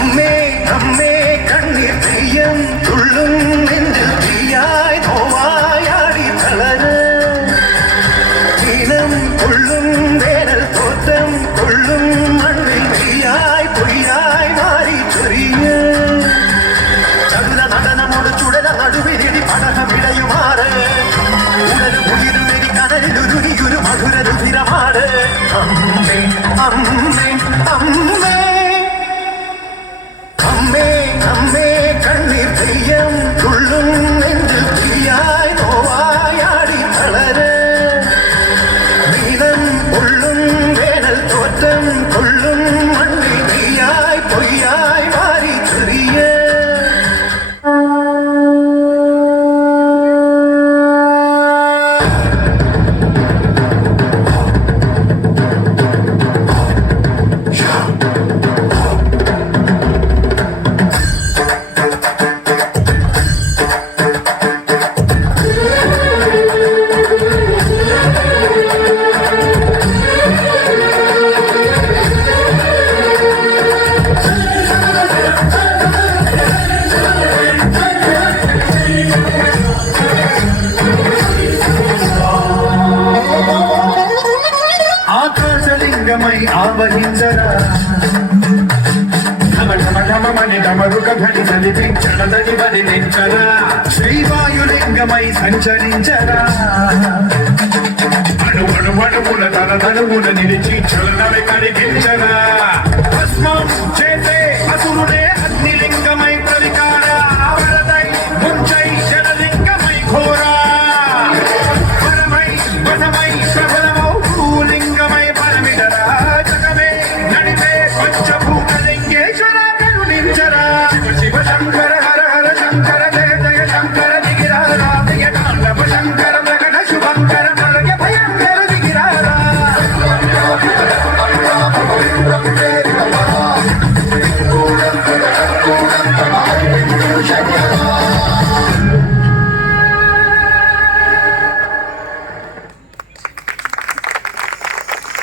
അമ്മേ അമ്മേ കണ്ണീർ തെയ്യം തുള്ളും നെഞ്ചിൽ തീയായി നോവായാടി തളര് ദീനം കൊള്ളും വേനൽ തോറ്റം കൊള്ളും മണ്ണിൽ തീയായി പൊയ്യായി മാറി ചൊരിയ ചടുല നടനമോട് ചുടല നടുവിരിടി പടഹമിടയുമാറ് ഉടലും ഉയരുമെരി കനലിലുരുകിയൊരു മധുര രുധിരമാട് അമ്മേ അമ്മേ അമ്മേ അമ്മേ അമ്മേ കണ്ണീർ തെയ്യം തുള്ളും നെഞ്ചിൽ തീയായി നോവായാടി തളര് നീളം കൊള്ളും വേനൽ തോറ്റം കൊള്ളും മണ്ണിൽ തീയായി പൊയ്യായി മാറി ചെറിയ ఆకాశలింగమై ఆవహించరా ఢమఢమఢమని డమరుక ఘని చలిపించడదని వదిలించరా శ్రీవాయులింగమై సంచరించరా అణువణువణువుల తనదనువున నిలిచి చలనమే కనిపించరా భస్మం చేసే అసురుడే అగ్నిలింగమై ప్రవికార ఆవరదై ముంచై జలలింగమై ఘోరా వరమై వనమై ప్రబలమౌ భూలింగమై పరమిడరా జగమే నడిపే పంచభూతలింగేశ్వర కరుణించరా శివ శివ శంకర హర హర శంకర జయ జయ శంకర దిగిరారా జయ తాండవ శంకర ప్రకట శుభంకర ప్రళయ భయంకర దిగిరారా